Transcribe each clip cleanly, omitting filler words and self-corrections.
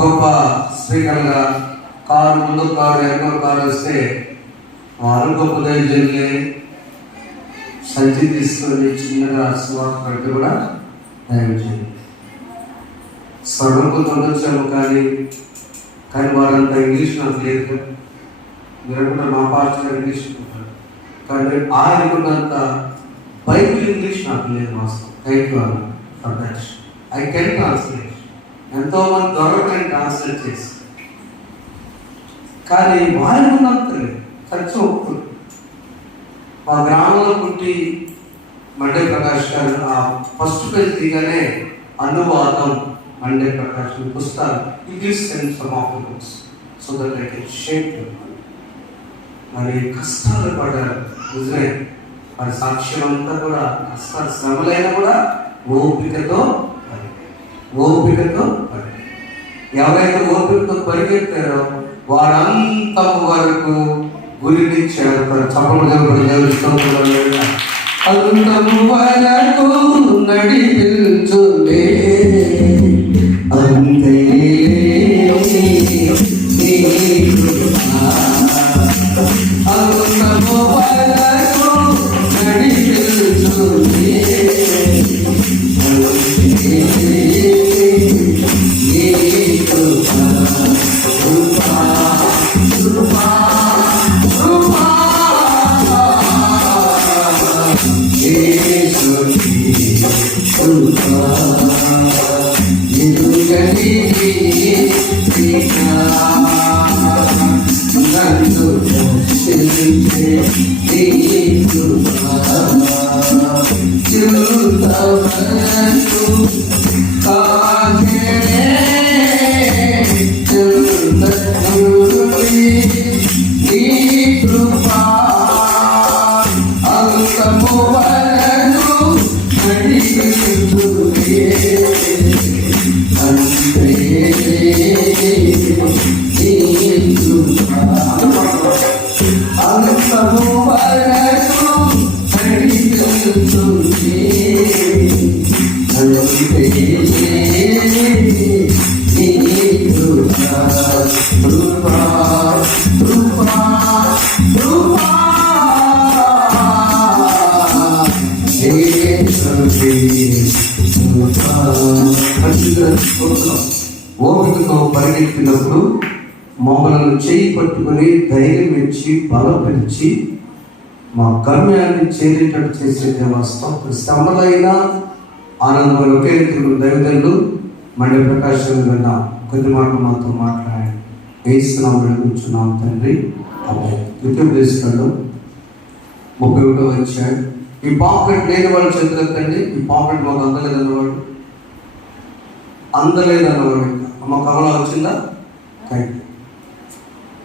గొప్ప స్పీకర్గా కారు ముందు కారు వెనక కారు వస్తే వారు గొప్ప దైవజనులే. సంచి తీసుకొని చిన్నగా సువార్త పెట్టి కూడా దైవజనులు. సడన్కు తొందరచాము కానీ వారంతా ఇంగ్లీష్ నాకు లేదు. మీరు అనుకుంటారు మా పాస్టర్ ఇంగ్లీష్ అనుకుంటారు, కానీ ఆయనకున్నంత బైబిల్ ఇంగ్లీష్ నాకు లేదు master. Thank you for that. I can translate. ఎంతోమంది దొరకని ట్రాన్స్లేట్ చేసి, కానీ వారికున్నంత లేదు. ఖర్చు ఒప్పుతుంది. మా గ్రామంలో పుట్టి మండే ప్రకాష్ గారు ఆ ఫస్ట్ పేజ్ దిగానే అనువాదం మండే ప్రకాష్ పుస్తకాలు English sense some of the books so that I can shape them. మరి కష్టాలు పడ్డారు నిజమే. మరి సాక్ష్యం అంతా కూడా కష్టాలు శ్రమలైనా కూడా ఓపికతో ఎవరైతే ఓపికతో పరిగెత్తారో వారంతా వరకు గురిని చేరుతారు. చప్పలు దేవుడు అంతము వరకు నడిపించులే అంతే అంతము వరకు నడిపించులే ఓపికతో పరిగెత్తినప్పుడు మమ్మల్ని చేయి పట్టుకుని ధైర్యం ఇచ్చి బలపరిచి మా గమ్యాన్ని చేరేటట్టు చేసే దేవస్థ శ్రమలైన ఆనందమైన ఒకే రీతిలో దైవజనులు మండే ప్రకాశం విన్నా కొద్ది మాటలు మాతో మాట్లాడి వేస్తున్నాం కూర్చున్నాం తండ్రి. ద్వితీయోపదేశకాండం 31వ అధ్యాయం. ఈ పాంప్లెట్ లేని వాళ్ళు చేతులెత్తండి. ఈ పాంప్లెట్ మాకు అందలేదన్నవాడు అమ్మ కమలా వచ్చిందా?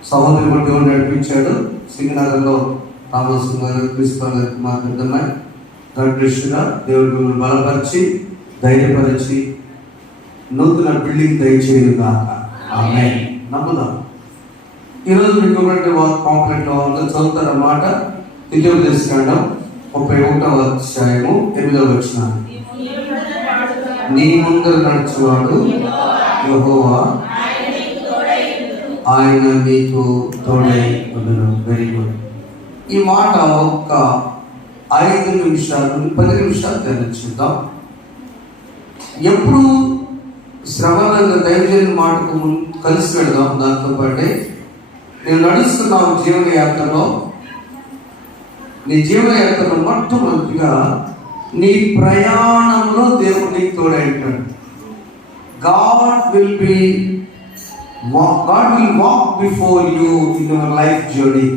సహోదరి బట్టి నడిపించాడు. సింగనగర్లో థామస్ గారు ప్రిన్సిపల్ గారికి మా పెద్దమ్మాయి గడ్డగా దేవుడు బలపరిచి ధైర్యపరిచి నూతన బిల్డింగ్ దయచేయదు కాక ఆమేన్. నమ్ముదాం. ఈరోజు మీకు ఒకటి పాంప్లెట్లో చదువుతారన్నమాట. ద్వితీయోపదేశకాండం 31వ అధ్యాయము 8వ వచనం. నీ ముందర నడుచువాడు యెహోవా, ఆయన నీకు తోడై ఉండును. Very good. ఈ మాట ఒక్క 5 నిమిషాలు 10 నిమిషాలు ధ్యానించుద్దాం. ఎప్పుడు శ్రవణ దైవజనుల మాటకు కలిసి వెళదాం. దాంతో పాటే నేను నడుస్తున్నావు జీవన యాత్రలో. నీ జీవన యాత్రలో మొట్టమొదటిగా నీ ప్రయాణంలో దేవుడు నీకు తోడై ఉంటాడు. God will walk before you in your life journey.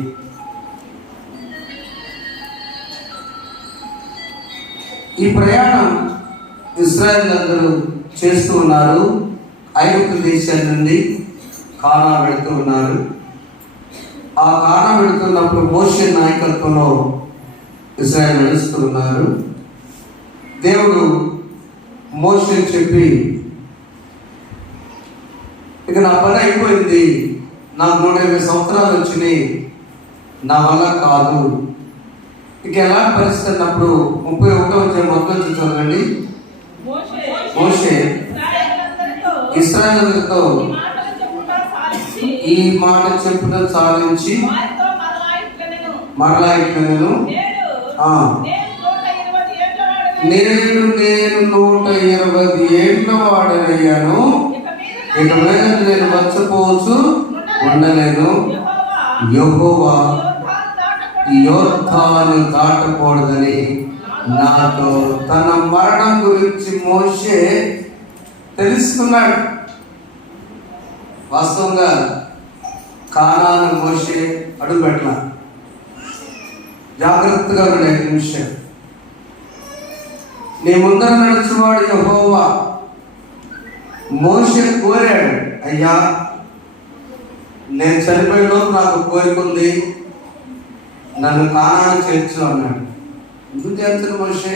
ఈ ప్రయాణం ఇశ్రాయేలు అందరూ చేస్తూ ఉన్నారు. ఐగుప్తు దేశం నుండి కానా వెళుతూ ఉన్నారు. ఆ కానా వెళుతున్నప్పుడు మోషే నాయకత్వంలో ఇశ్రాయేలు నడుస్తూ ఉన్నారు. దేవుడు మోషే చెప్పి, ఇక నా పని అయిపోయింది, నాకు 120 సంవత్సరాలు వచ్చినాయి, నా వల్ల కాదు. ఇక ఎలాంటి పరిస్థితి అన్నప్పుడు 31వ అధ్యాయం మొదలు చదవండి. మోషే ఇశ్రాయేలుతో ఈ మాట చెప్పుట సాధించి మరలా ఇట్లా నేను 120 ఏళ్ల వాడనయ్యాను, ఇక మీద నేను మర్చిపోవచ్చు ఉండలేను. యెహోవా యోర్దాను దాటకూడదని నాతో తన మరణం గురించి మోషే తెలుసుకున్నాడు. వాస్తవంగా కానాను మోషే అడుగుపెట్ల, జాగ్రత్తగా ఉండే నిమిషం. నీ ముందర నడుచువాడు యెహోవా. మోషే కోరాడు, అయ్యా నేను చనిపోయేలోపు నాకు కోరిక ఉంది, నన్ను కానాను చేర్చు అన్నాడు. ఎందుకు చేర్చను మోషే?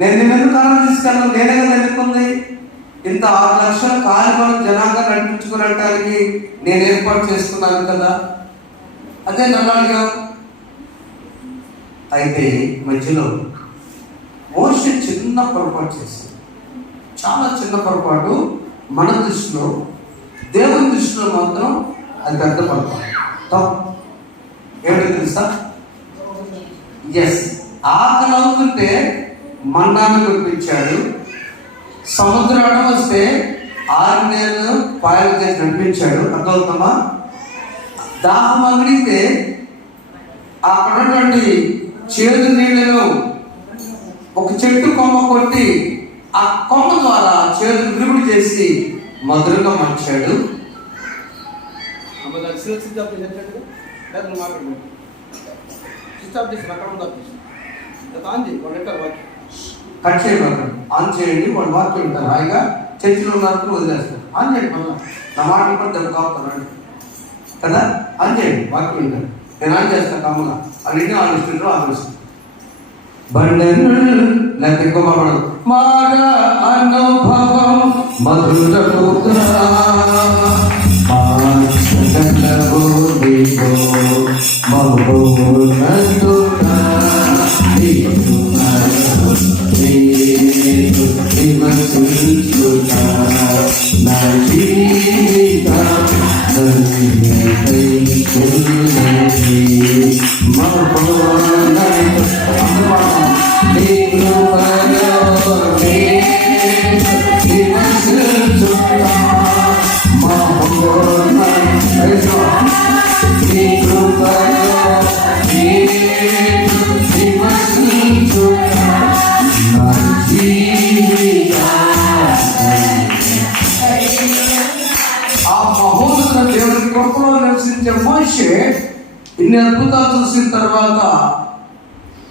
నేను నిన్ను కారణం తీసుకెళ్ళను, నేనే కదా ఎన్నుకుంది. ఇంత 6 లక్షల కాలికొని జనాంగా నడిపించుకునడానికి నేను ఏర్పాటు చేసుకున్నాను కదా, అదే నల్లాడుగా. అయితే మధ్యలో మోషే చిన్న పొరపాటు చేశాడు, చాలా చిన్న పొరపాటు. మన దృష్టిలో, దేవుని దృష్టిలో మాత్రం అది పెద్ద పొరపాటు. ఏమిటో తెలుసా? ఆకలి అవుతుంటే మన్నాను కురిపించాడు. సముద్రం అడ్డం వస్తే 6 నెలలు పాయలు చేసి నడిపించాడు. అర్థమవుతామా? దాహం అగిడితే అక్కడ ఉన్నటువంటి చేదు నీళ్లను ఒక చెట్టు కొమ్మ కొట్టి ఆ కొమ్మ ద్వారా చేదు విరుగుడు చేసి మధురంగా మార్చాడు. కట్ చేయండి, ఆన్ చేయండి. వాళ్ళు వాక్యం ఉంటారు, హాయిగా చర్చిలో ఉన్నప్పుడు వదిలేస్తారు. ఆన్ చేయండి, మళ్ళీ నా మాట కూడా దెబ్బ కాపుతున్నాడు కదా. ఆన్ చేయండి, వాక్యం ఉంటారు. నేను ఆన్ చేస్తాను కమ్మగా. అన్నింటినీ ఆలోచిస్తుంటూ ఆలోచిస్తాను. బండను లేకపోతే ఇంకో పడదు. మాట అనుభవం మధుర దేవుని కృపలో నివసించే మోషే ఇన్ని అద్భుతాలు చూసిన తర్వాత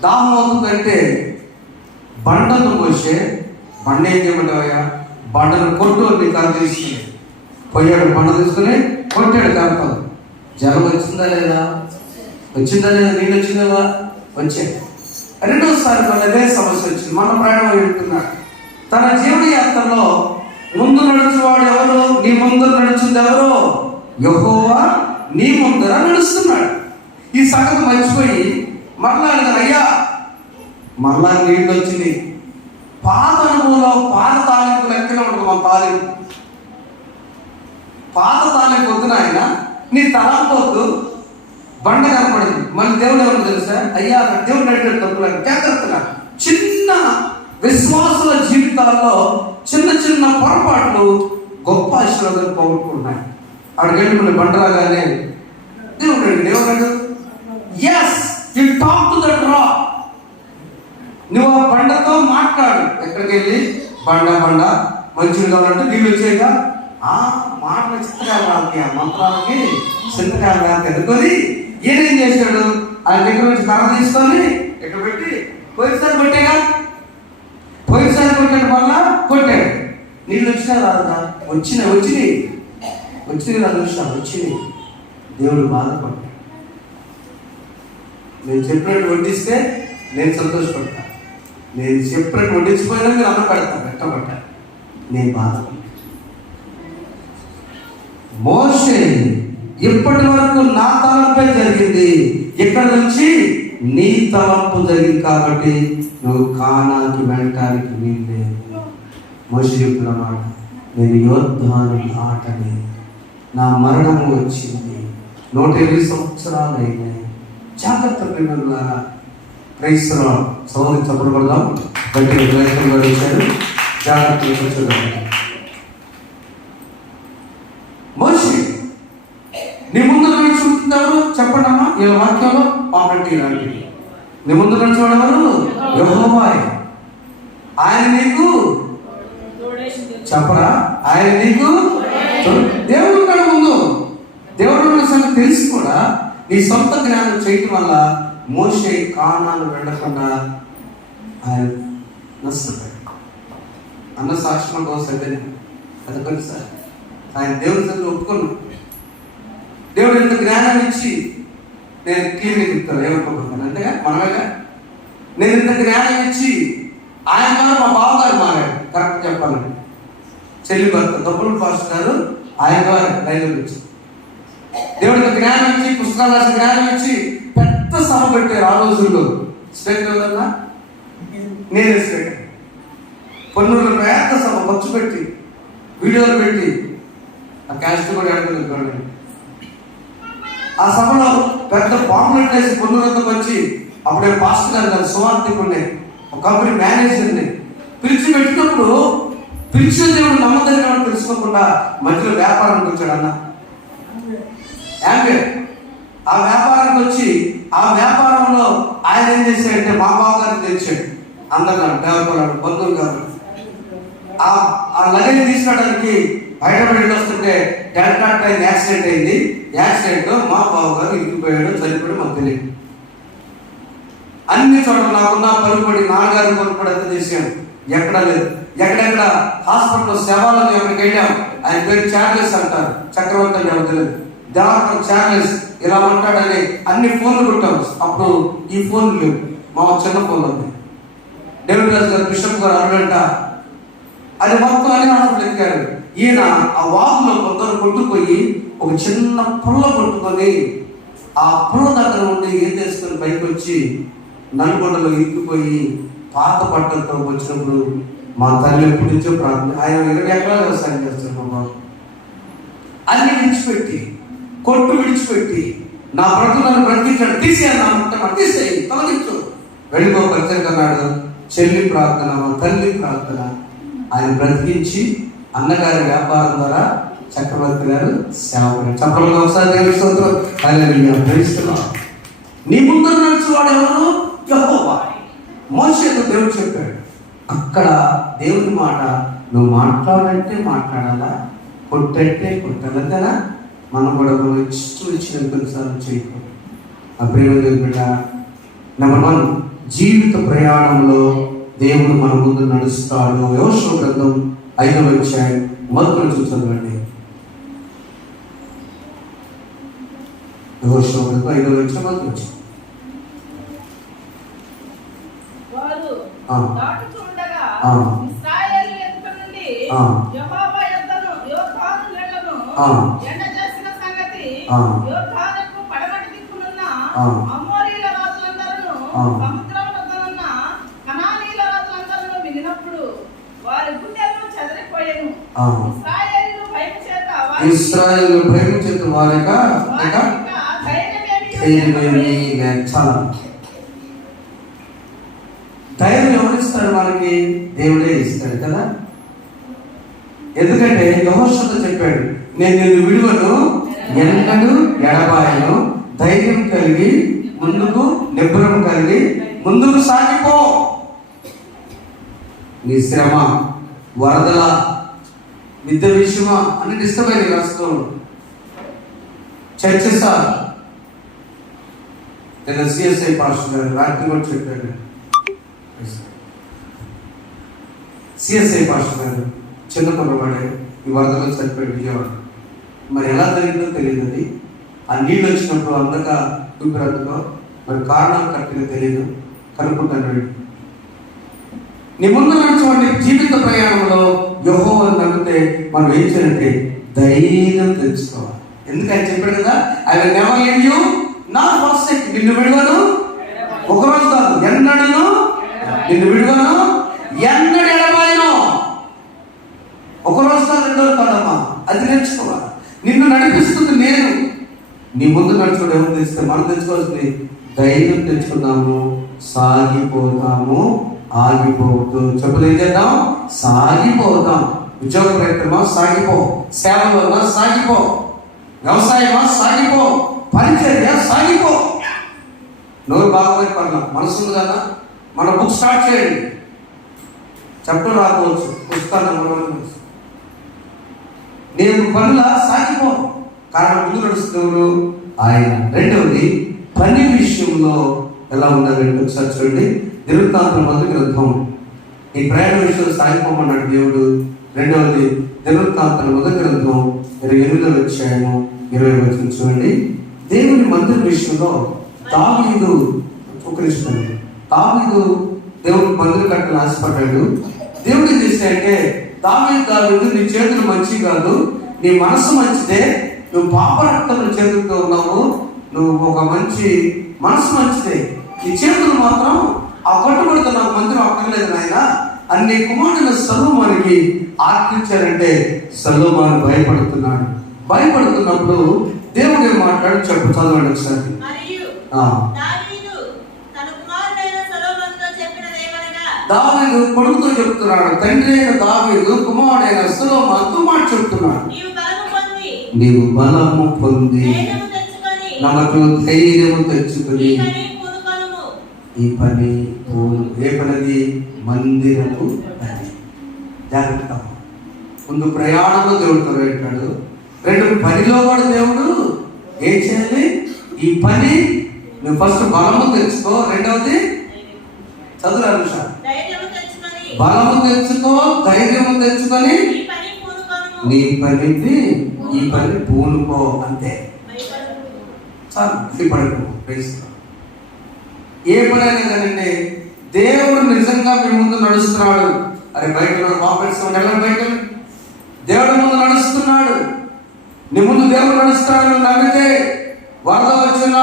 దాహం అవుతుందంటే బండను మోషే బండ ఏం చేయమంటావయ్యా, బండను కొట్టు అని కర్ర తీసుకుని పోయాడు. బండ తీసుకుని కొట్టాడు కర్రతో. జలం వచ్చిందా లేదా? వచ్చిందా లేదా? నీళ్ళు వచ్చిందా? వచ్చాయి. రెండోసారి మళ్ళీ అదే సమస్య వచ్చింది. మన ప్రయాణం వెళ్తున్నాడు. తన జీవన యాత్రలో ముందు నడుచువాడు ఎవరు? నీ ముందర నడుచుంది ఎవరు? యెహోవా నీ ముందర నడుస్తున్నాడు. ఈ సంగతి మర్చిపోయి మరలా అయ్యా, మరలా నీళ్ళు వచ్చింది. పాత అనుభవంలో పాత తాలింపు లెక్కనే ఉంటుంది. మన తాలింపు పాత తాలింపు వద్దు నాయన, నీ తలంపొద్దు. బండ కనపడింది. మళ్ళీ దేవుడు ఎవరు తెలుసా? అయ్యా, దేవుడు అడిగాడు తప్పులేదు. జాగ్రత్తగా చిన్న విశ్వాసుల జీవితాల్లో చిన్న చిన్న పొరపాట్లు గొప్ప ఆశీర్వాదాలు పోగొట్టుకుంటున్నాయి. అడిగండి మళ్ళీ బండ రాగానే దేవుడు as you talk to that rock. నువ్వు ఆ బండతో మాట్లాడు. ఎక్కడికి వెళ్ళి బండ మంచిగా కావాలంటే నీళ్ళు వచ్చాయిగా. ఆ మాటలు చిత్తకాయలు రాకి, ఆ మంత్రాలకి చింతకాయలు రాకి అనుకొని ఏం చేశాడు? ఆయన దగ్గర నుంచి కర్ర తీసుకొని ఇక్కడ పెట్టి పోయినసారి కొట్టేగా, పోయినసారి కొట్టాడు, వల్ల కొట్టాడు. నీళ్ళు వచ్చినా రాదా? వచ్చినాయి నా దృష్టి వచ్చినాయి. దేవుడు బాధపడ్డాడు. నేను చెప్పినట్టు వడ్డిస్తే నేను సంతోషపడతా, నేను చెప్పినట్టు వడ్డించిపోయినా మీరు అన్న పెడతా, పెట్టబడ్డా. నేను బాధపడ్డా. మోషే ఇప్పటి వరకు నా తలంపై జరిగింది, ఇక్కడ నుంచి నీ తలంపు జరిగింది కాబట్టి నువ్వు కానాకి వెళ్ళటానికి వీలు లేదు. మోషే చెప్తున్న మాట, నేను యోర్దాను దాటని నా మరణము వచ్చింది, 120 సంవత్సరాలు అయినాయి. జాగ్రత్త ప్రేమలారా, క్రైస్తవ సోదరి చెప్పబడదాం. గట్టిగా ప్రయత్నం వచ్చారు, జాగ్రత్తగా కూర్చోగలరు. మోషే నీ ముందు నడుచుకుంటున్నారు చెప్పండి అమ్మా. ఈ వాక్యంలో పాపట్టి లాంటివి. నీ ముందు నడుచుకోవడెవరు? యెహోవాయే. ఆయన నీకు చెప్పరా? ఆయన నీకు దేవుడు ఉన్నాడు ముందు. దేవుడు ఉన్న సంగతి తెలిసి కూడా నీ సొంత జ్ఞానం చేయటం వల్ల మోషే కానాను వెళ్ళకుండా ఆయన నష్టపోయాడు. అన్న సాక్ష్యం కోసం అది కొన్నిసారి ఆయన దేవుడి సంగతి ఒప్పుకున్నాడు. దేవుడు ఎంత జ్ఞానాన్ని ఇచ్చి, నేను క్లియర్గా చెప్తాను, ఏమనుకోకపోతాను అంతేగా మనమేగా. నేను ఇంత జ్ఞానం ఇచ్చి ఆయన ద్వారా మా బావగారు మారాడు. కరెక్ట్ చెప్పాలండి, చెల్లి భర్త తప్పులు పాస్టర్ గారు ఆయన ద్వారా రైలు ఇచ్చి, దేవుడికి జ్ఞానం ఇచ్చి, పుస్తకాలు రాసి జ్ఞానం ఇచ్చి పెద్ద సభ పెట్టారు ఆ రోజుల్లో. స్పీకర్ ఎవరన్నా? నేనే స్పీకర్. పొన్నూరులో పెద్ద సభ ఖర్చు పెట్టి వీడియోలు పెట్టి ఆ క్యాస్ట్ కూడా అడగలేదు. ఆ సభలో పెద్ద పాంప్లెట్ వేసి పొన్నూరంతా వచ్చి, అప్పుడే పాస్టర్ గారు సువార్థికుడిని, ఒక కంపెనీ మేనేజర్ని పిలిచి పెట్టినప్పుడు పిలిచిన దేవుడు నమ్మదగిన వాడు తెలుసుకోకుండా మధ్యలో వ్యాపారానికి వచ్చాడు అన్న. ఆ వ్యాపారానికి వచ్చి ఆ వ్యాపారంలో ఆయన ఏం చేశాడంటే మా బావగారికి తెచ్చాడు. అందరు డెవలపర్ బంధువులు కాదు. ఆ లగేజ్ తీసుకురావడానికి హైదరాబాద్ వెళ్ళి వస్తుంటే డెల్టా ట్రైన్ యాక్సిడెంట్ అయింది. యాక్సిడెంట్ మా బావగారు ఇరిగిపోయాడు, చనిపోయాడు, మాకు తెలియదు. అన్ని చోట్ల నాకున్న పలుపడి నాన్నగారు పలుపడి అంత చేశాను, ఎక్కడా లేదు. ఎక్కడెక్కడ హాస్పిటల్లో సేవలను ఎక్కడికి వెళ్ళాం, ఆయన పేరు చార్లెస్ అంటారు, చక్రవర్తి అని ఎవరు తెలియదు. డాక్టర్ చార్లెస్ ఇలా ఉంటాడని అన్ని ఫోన్లు కొట్టాం. అప్పుడు ఈ ఫోన్లు లేవు, మా చిన్న ఫోన్లు ఉన్నాయి. డేవిడ్ రాజు గారు బిషప్ గారు అన్నాడంట, అది మొత్తం అన్ని హాస్పిటల్ ఎక్కారు. ఈయన ఆ వాగులో కొందరు కొట్టుకుపోయి ఒక చిన్న పుల్ల కొట్టుకొని ఆ పుల్ల దగ్గర ఉండి ఏం చేసుకొని బయటకు వచ్చి నల్గొండలో ఇరుక్కుపోయి పాత బట్టలతో వచ్చినప్పుడు మా తల్లి ఎప్పటి నుంచో ప్రార్థన, ఆయన 20 ఎకరాలు వ్యవసాయం చేస్తారు మా బాబు. అన్ని విడిచిపెట్టి, కొట్టు విడిచిపెట్టి, నా బ్రతుకులను బ్రతికించాడు, తీసేయాలి, నా ముట్ట తీసేయి, తొలగించు, వెళ్ళిపో పరిచయం అన్నాడు. చెల్లి ప్రార్థన, మా తల్లి ప్రార్థన, ఆయన బ్రతికించి అన్నగారి వ్యాపారం ద్వారా చక్రవర్తి గారు సేవకుడు. చెప్పడంలో ఒకసారి తెలుస్తున్నాం. నీ ముందు నడుచువాడు ఎవరు? యెహోవా. మోషేతో దేవుడు చెప్పాడు, అక్కడ దేవుని మాట నువ్వు మాట్లాడంటే మాట్లాడాలా, కొట్టంటే కొట్టాలి కదా. మనం కూడా ఇష్టం ఇచ్చిన కొన్నిసార్లు చేయకూడదు. ఆ ప్రేమ బిడ్డ, నెంబర్ 1, జీవిత ప్రయాణంలో దేవుడు మన ముందు నడుస్తాడు. యెహోషువ గ్రంథం 5వ అధ్యాయం మొదటి నుంచి చదవండి. యెహోషువ గ్రంథం 5వ అధ్యాయం మొదటి నుంచి. ఇశ్రాయేలు భయం చేత వారిక ధైర్యం ఎవరిస్తాడు? మనకి దేవుడే ఇస్తాడు కదా. ఎందుకంటే యెహోషువతో చెప్పాడు, నేను నిన్ను విడువను, ఎన్నడూ ఎడబాయను, ధైర్యం కలిగి ముందుకు, నిబ్బరం కలిగి ముందుకు సాగిపో. నీ శ్రమ, వరదల, విద్య విషయమా అన్ని ఇష్టమైన రాష్ట్రం చర్చ సిఎస్ఐ పాస్టర్ గారు రాత్రి కూడా చెప్పాడు. సిఎస్ఐ పాస్టర్ గారు చిన్న కొనవాడే ఈ వరదలో చనిపోయాడు విజయవాడ. మరి ఎలా జరిగిందో తెలియదు. అది ఆ నీళ్ళు వచ్చినప్పుడు అందక ఊపిరందుకో మరి కారణాలు కరెక్ట్గా తెలియదు, కనుక్కుంటాను. నీ ముందు నడుచుకోండి జీవిత ప్రయాణంలో యెహోవాను నమ్మితే మనం ఏం చేయాలంటే ధైర్యం తెలుసుకోవాలి. ఎందుకని చెప్పాడు కదా, I will never leave you not forsake, నిన్ను విడువను ఒకరోజు కాదు, ఎన్నడను నిన్ను విడువను, ఎన్నడు ఎడబాయను. ఒకరోజు కాదు, 2 రోజులు కాదమ్మా, అది నేర్చుకోవాలి. నిన్ను నడిపిస్తుంది నేను. నీ ముందు నడుచుకోవడం ఎవరు తెచ్చితే మనం తెచ్చుకోవాల్సింది ధైర్యం తెచ్చుకున్నాము, సాగిపోతాము, ఆగిపోతూ. చెప్పులు ఏం చేద్దాం? సాగిపోతాం. ఉద్యోగ ప్రయత్నమా? సాగిపో. సేవలో సాగిపో. వ్యవసాయమా? సాగిపో. పరిచర్య? సాగిపో. నోరు బాగోపోయి పడదాం, మనసు ఉంది కదా, మన బుక్ స్టార్ట్ చేయండి. చెప్పడం రాకపోవచ్చు, పుస్తకాలు నేను పనుల సాగిపో. కారణం ముందు నడుస్తున్నారు ఆయన. రెండవది, పని విషయంలో ఎలా ఉండాలంటే ఒకసారి చూడండి. దినవృత్తాంతం 1వ గ్రంథం ఈ ప్రయాణ విషయంలో సాగిపోమన్నాడు దేవుడు. రెండవది, దినవృత్తాంతం 1వ గ్రంథం 28వ అధ్యాయము 20వ వచనం చూడండి. దేవుని మందిరం విషయంలో దావీదు ఉపకరిస్తున్నాడు. దావీదు దేవుని మందిరం కట్టాలని ఆశపడ్డాడు. దేవుడు ఏం చేశాడంటే, దావీదు నీ చేతులు మంచి కాదు, నీ మనసు మంచిదే, నువ్వు పాపరక్తం చేతులతో ఉన్నావు, నువ్వు ఒక మంచి మనసు మంచిదే, నీ చేతులు మాత్రం ఆ కట్టుబడితో నాకు మందిరం అక్కర్లేదు నాయన అన్ని కుమారుడు సొలొమోనుకి ఆజ్ఞించారంటే సొలొమోను భయపడుతున్నాడు. భయపడుతున్నప్పుడు దేవుడు ఏం మాట్లాడు చెప్పు, చదవండి ఒకసారి. దావీదు కొడుకుతో చెప్తున్నాడు, తండ్రి అయిన దావీదు కుమారుడైన సొలొమోనుతో మాట చెప్తున్నాడు. నీవు బలము పొంది నమ్మకు ధైర్యము తెచ్చుకొని ఈ పని ఏ పనిది? మందిరపు పని. జాగ్రత్త. ముందు ప్రయాణంలో దేవుడు తొలగెట్టాడు. 2 పనిలో కూడా దేవుడు ఏం చేయాలి? ఈ పని నువ్వు ఫస్ట్ బలము తెచ్చుకో. రెండవది చదువు అనుష, బలము తెచ్చుకో, ధైర్యము తెచ్చుకొని నీ పనిని ఈ పని పూనుకో. అంతే చాలు, భయపడకు. ఏ పనైనా కానండి, దేవుడు నిజంగా మీ ముందు నడుస్తున్నాడు. అరే బయట బయట దేవుడు ముందు నడుస్తున్నాడు, నీ ముందు దేవుడు నడుస్తున్నాడు. నమ్మితే వరద వచ్చినా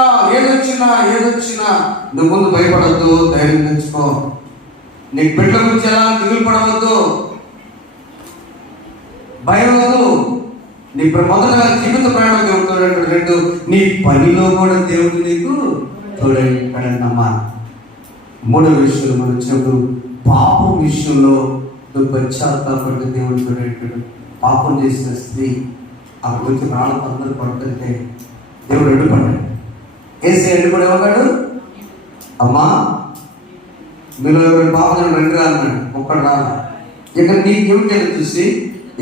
ఏదొచ్చినా నువ్వు ముందు భయపడవద్దు, ధైర్యం తెచ్చుకో. నీకు బిడ్డ గురించి ఎలా దిగులు పడవద్దు, భయం వద్దు. నీ మొదట జీవిత ప్రయాణం దేవుడు. 2 నీ పనిలో కూడా దేవుడు నీకు తోడైనమ్మా. 3వ విషయంలో మనం చెప్పు, పాపం విషయంలో నువ్వు పశ్చాత్తాపడితే దేవుడు తోడైనాడు. పాపం చేసిన స్త్రీ ఆ గురించి రాళ్ళకు అందరూ పడుతుంటే దేవుడు అడ్డుపడ్డాడు. ఏసీ అడ్డుపడి ఏమన్నాడు? అమ్మా మీరు ఎవరు పాపం రెండు రాలన్నాడు, ఒక్కడు రాల. ఇక నీ డ్యూటీని చూసి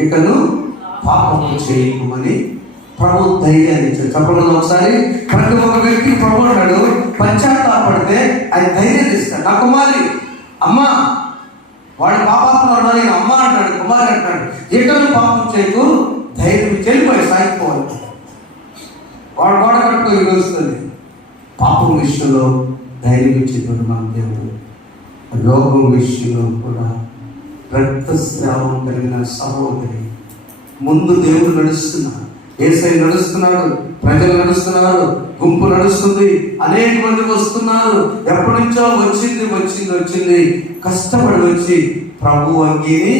ఇక నువ్వు పాపము చేయమని ప్రభు ధైర్యాన్ని ఇచ్చాడు. చెప్పడం ఒకసారి ప్రతి ఒక్క వ్యక్తి ప్రభు అన్నాడు, పశ్చాత్తాపడితే ఆయన ధైర్యం ఇస్తాడు. నా కుమారి అమ్మా, వాడి పాపాత్మ నేను అమ్మ అంటాడు, కుమారి అంటాడు. ఎటను పాపం చేయకు, ధైర్యం చెల్లిపోయి సాగిపోవాలి. వాడు గోడ కట్టుకొని వస్తుంది. పాపం విషయంలో ధైర్యం ఇచ్చేటువంటి మన దేవుడు. రోగం విషయంలో కూడా రక్తస్రావం కలిగిన సహోదరి ముందు దేవుడు నడుస్తున్నాడు, యేసయ్య నడుస్తున్నాడు, ప్రజలు నడుస్తున్నారు, గుంపు నడుస్తుంది, అనేక మంది వస్తున్నారు. ఎప్పటి నుంచో వచ్చింది కష్టపడి వచ్చి ప్రభు అంగీని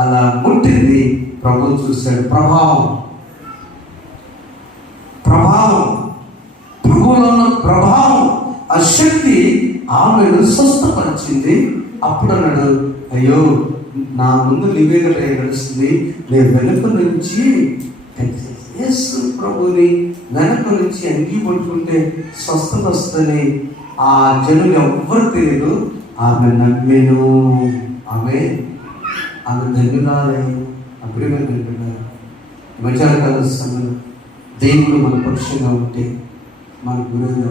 అలా ముట్టింది. ప్రభు చూశాడు. ప్రభావం ప్రభువులో ఉన్న ప్రభావం, ఆ శక్తి ఆమెను స్వస్థపరిచింది. అప్పుడు అన్నాడు, అయ్యో నా ముందు నివేదన నడుస్తుంది, నేను వెనుక నుంచి యేసు ప్రభుని వెనక నుంచి అంగీ పట్టుకుంటే స్వస్థత వస్తుందని ఆ జనులు ఎవ్వరు తెలియదు. ఆమె నమ్మేను, ఆమె ధన్యురాలే. అప్పుడే మేము వింటున్నారు మధ్యాహ్నకాల సమయంలో దేవుడు మన పక్షంగా ఉంటే మన గురువుగా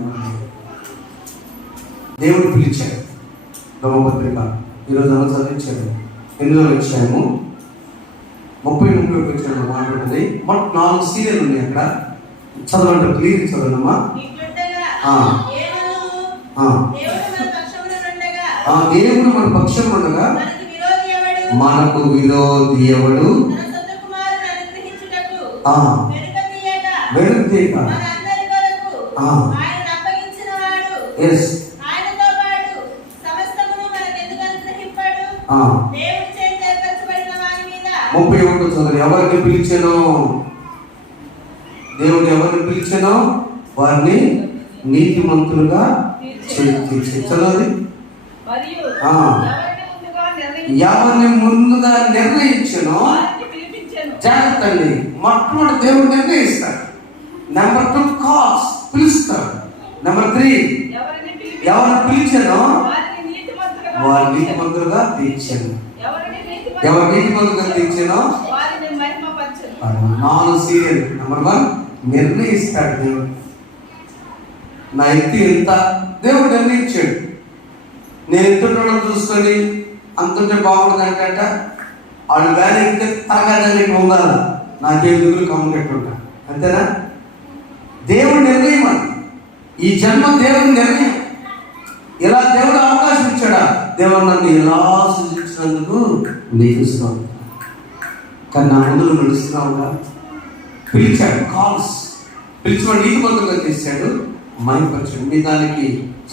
దేవుడు పిలిచాడు. బ్రహ్మపత్రిక ఈరోజు అలా చదివించాడు. 8వ అధ్యాయము 30-31 వచ్చాడు మాట్లాడుతుంది. మొత్తం 4 సీరియల్ ఉన్నాయి అక్కడ. చదవండి, క్లియర్ చదవనమ్మా. దేవుడు మన పక్షం ఉండగా మనకు విరోధి ఎవడు? వెనుక తీయక దేవుని చేత ఏర్పరచబడిన వారి మీద 31 చదువు. ఎవరిని పిలిచానో, దేవుడు ఎవరిని పిలిచానో వారిని నీతిమంతులుగా చదవాలి. మరియు ఎవరిని ముందుగా నిర్ణయించానో జాగ్రత్త అండి. మొట్టమొదటి దేవుడు నిర్ణయిస్తాడు. నెంబర్ 2 కాల్స్, పిలుస్తాడు. నెంబర్ 3 ఎవరిని పిలిచానో వారి నీతిమంతులుగా తీర్చాను. ఎవరు నీతిమంతులుగా తీర్చానో 4 సీరియల్. నెంబర్ 1 నిర్ణయిస్తాడు దేవుడు. నా ఎత్తి ఎంత దేవుడు నిర్ణయించాడు. నేను ఎత్తుండడం చూసుకొని అంతుంటే బాగుంటుంది అంటే వాళ్ళు వేరే ఎత్తే తరగతి ఉండాలి. నాకేం దిగులు కమ్ము కట్టుంటా. అంతేనా? దేవుడు నిర్ణయం అది. ఈ జన్మ దేవుడి నిర్ణయం. ఇలా దేవుడు అవకాశం ఇచ్చాడా? దేవుడు నన్ను ఇలా సృష్టించినందుకు నీకు స్తోత్రం. కానీ నా ముందు నడుస్తున్నావుగా. పిలిచాడు, కాల్స్ పిలిచిన నీతిమంతులుగా చేశాడు, మైపరిచాడు. మీ దానికి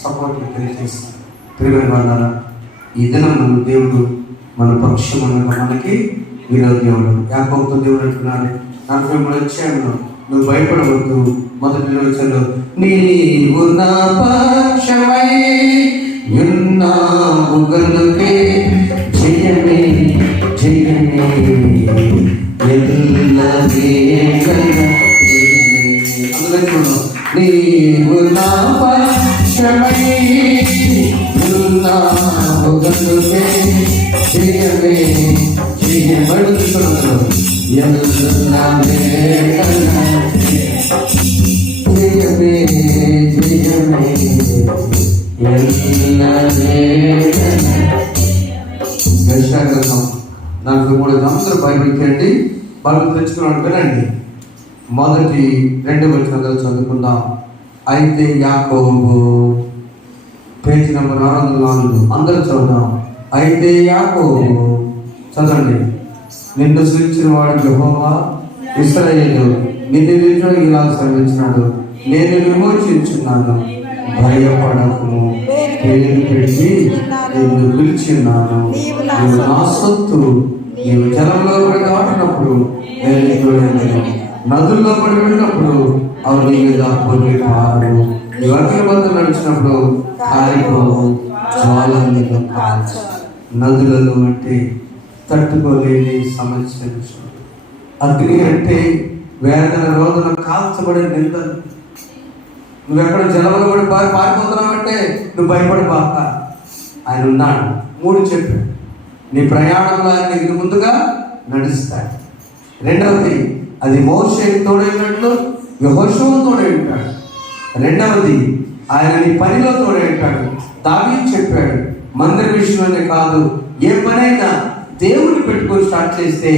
సపోర్ట్ తెలియజేస్తాడు. ప్రియమైన వాళ్ళారా, ఈ దినం మన దేవుడు మన పక్షమనగా మనకి విరోధి అవ్వడం. యాకోబుతో దేవుడు అంటున్నాడు 43 అధ్యాయంలో, నువ్వు భయపడవద్దు. మొదటి రోజుల్లో నీవు నా పక్షమై ఉన్నావు గనుకే జయమే జయమే నీవు నా పక్షమై ఉన్నావు గనుకే జయమే జయమడుతున్నాడు. జయమే జయమే దర్శనం 43 అందరూ బైబిల్ తీయండి. బైబిల్ తెచ్చుకున్నాడు వినండి. మొదటి 2 వచనాలు చదువుకుందాం. అయితే యాకోబు, పేజీ నెంబర్ 604. అందరూ చదువుదాం. అయితే యాకోబు, చదవండి. నిన్ను సృష్టించిన వాడు యెహోవా, ఇశ్రాయేలు నిన్ను ఇలా శ్రమించినాడు. నేను విమోచించున్నాను, భయపడకుము. పేరు పెట్టి నిన్ను పిలిచిన్నాను. నీవు నా సొత్తు. నీవు జలంలో పడి దాటినప్పుడు నేను చూడలేదు, నదుల్లో పడి వెళ్ళినప్పుడు అవి నీ మీద పొంగి పారు. నీవు అగ్ని వద్ద నడిచినప్పుడు కారిపోవు, జ్వాల మీద కాల్చు. నదులలో అంటే తట్టుకోలేని సమస్య. అగ్ని అంటే వేదన, రోదన, కాల్చబడే నిందలు. నువ్వెక్కడ జలంలో పడి పారిపోతున్నావంటే నువ్వు భయపడిపోక ఆయన ఉన్నాడు. 3 చెప్పాడు. నీ ప్రయాణంలో ఆయన నీకు ముందుగా నడుస్తాడు. రెండవది, అది మోషేకి తోడైనట్లు యెహోషువకు తోడై ఉంటాడు. రెండవది, ఆయన నీ పనిలో తోడై ఉంటాడు. దావీదు చెప్పాడు, మందిర విషయంలోనే కాదు, ఏ పనైనా దేవుడిని పెట్టుకొని స్టార్ట్ చేస్తే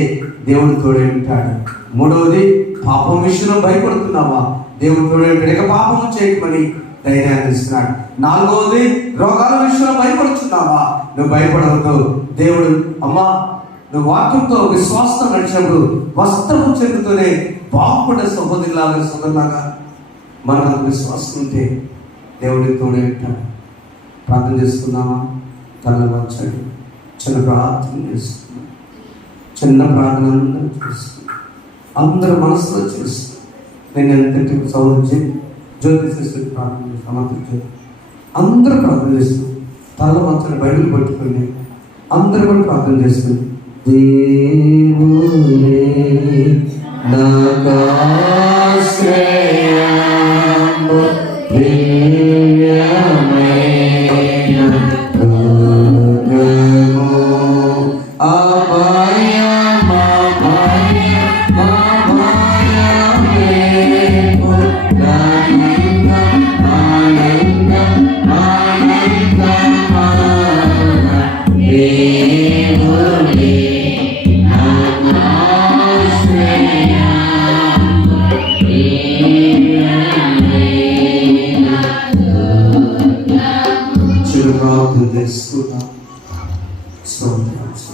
దేవుడు తోడై ఉంటాడు. మూడవది, పాపం విషయంలో భయపడుతున్నావా? దేవుడు తోడై ఉంటాడు. ఇక పాపం చేయమని ధైర్యాన్ని ఇస్తున్నాడు. నాలుగవది, రోగాల విషయంలో భయపడుతున్నావా? నువ్వు భయపడవద్దు. దేవుడు, అమ్మా నువ్వు వాక్యంతో విశ్వాసంతో నడిచినప్పుడు వస్త్రము చెందుతూనే బాగుపడే సహోదరులాగా సోదరులాగా మనకు విశ్వాసం ఉంటే దేవుడికి తోడే ఉంటాడు. ప్రార్థన చేసుకుందామా? కళ్ళు వచ్చాడు. చిన్న ప్రార్థన చేసుకుందాం. చిన్న ప్రార్థన చేసుకుందాం. అందరూ మనసులో చేస్తున్నాం. నేను ఎంతటి సౌరజ్యం జ్యోతి చేసి ప్రార్థన సమర్పించు. అందరూ ప్రార్థన చేస్తున్నాం. తల మాత్రం బైబిల్ పట్టుకోండి. అందరూ కూడా ప్రార్థన చేస్తుంది. దేవుడే నాకాశ్రయము దివ్యమైన దుర్గము అభయమేపు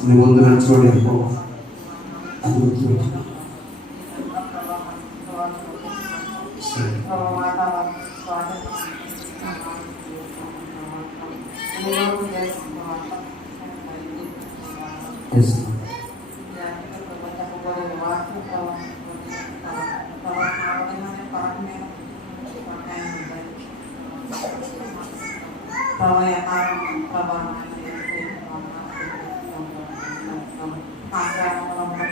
నీ ముందు చూడండి.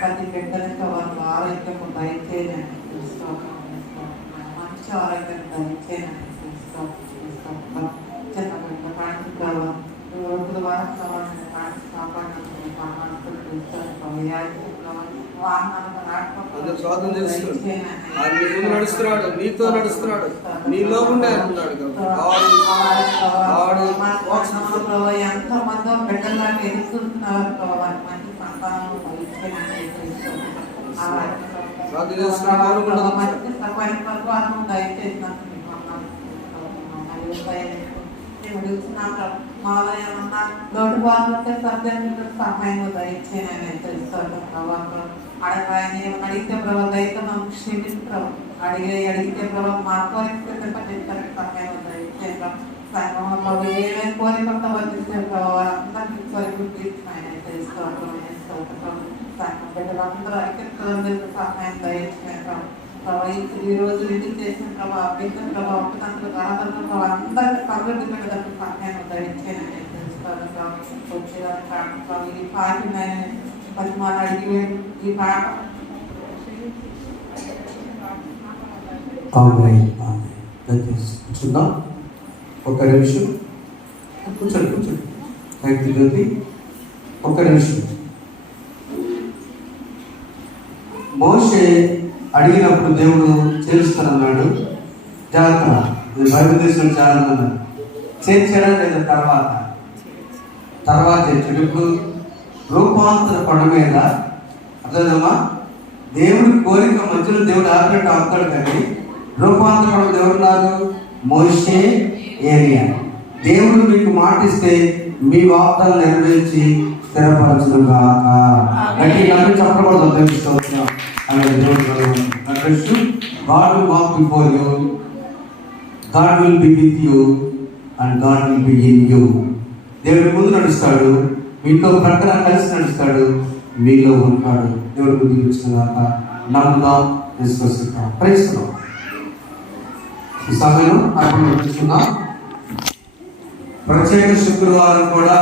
ప్రతి బిడ్డలకి వాళ్ళు ఆరోగ్యము దయచేయనండి, మంచి ఆరోగ్యం దయచేయనండి, చిన్న బిడ్డ కాంతి రోజుల వరకు కాంతి కాపాడండి, అందరు స్వాతం చేస్తున్నాడు. ఆయన నీ ముందు నడుస్తున్నాడు, నీతో నడుస్తున్నాడు, నీలో ఉండే ఉన్నాడు. ఎంతో మంది బిడ్డలాగా ఎదుగుతున్నారు, మంచి సంతానం లోటు బాగుంటే సభ్యులు సహాయంగా దయచేయని తెలుస్తాడు ప్రభావం. అడిగితే ప్రభావ దయతో మనం క్షమించు, అడిగితే ప్రభావ మా కోరిక పట్టించడానికి సహాయంగా దయచేయ సంఘంలో ఏమేమి కోరికలతో వర్తిస్తే ప్రభావ అందరికీ కోరికలు తీర్చిన తెలుస్తాడు. సంఘం బిడ్డలందరూ ఐక్యతలందరికీ సహాయం దయచేయడం ప్రభావ. ఈ రోజు ఇంటికి చేసిన ప్రభావ బిడ్డ ప్రభావ ఒక్కదంతా రాదంతా ప్రభావ అందరికీ కబుర్లు బిడ్డలకు సహాయం దయచేయని తెలుస్తాడు ప్రభావ. వచ్చేదాన్ని ఈ పాటి పద్మాలు అడిగి ఈ పాట కూర్చుందాం. ఒక్క నిమిషం కూర్చోండి. థ్యాంక్ యూ జ్యోతి. ఒక్క నిమిషం. మోషే అడిగినప్పుడు దేవుడు చేరుస్తానన్నాడు. జాగ్రత్త, బైబిల్ దేశంలో చాలా మంది చేర్చాడా లేదా తర్వాత చేర్చాడు. ఇప్పుడు రూపాంతర కొండ మీద అర్థమా, దేవుడి కోరిక మధ్యలో దేవుడు ఆపినట్టు ఆపుతాడు. కానీ రూపాంతర కొండ దేవుడున్నారు మోషే ఏరియా. దేవుడు మీకు మాటిస్తే మీ వాగ్దానం నెరవేర్చి స్థిరపరచడం కాక గట్టిగా చెప్పకూడదు. దేవుడు God will walk before you, God will be with you, and God will be in you. దేవుడి ముందు నడుస్తాడు, మీతో ప్రక్కన కలిసి నడుస్తాడు, మీలో ఉంటాడు. దేవుడి ముందు ఇచ్చినాక నమ్ముదాం, విశ్వసిద్దాం. ప్రయత్నిస్తున్నాం. ఈ సమయం అప్పుడు నడుస్తున్నాం. ప్రత్యేక శుక్రవారం కూడా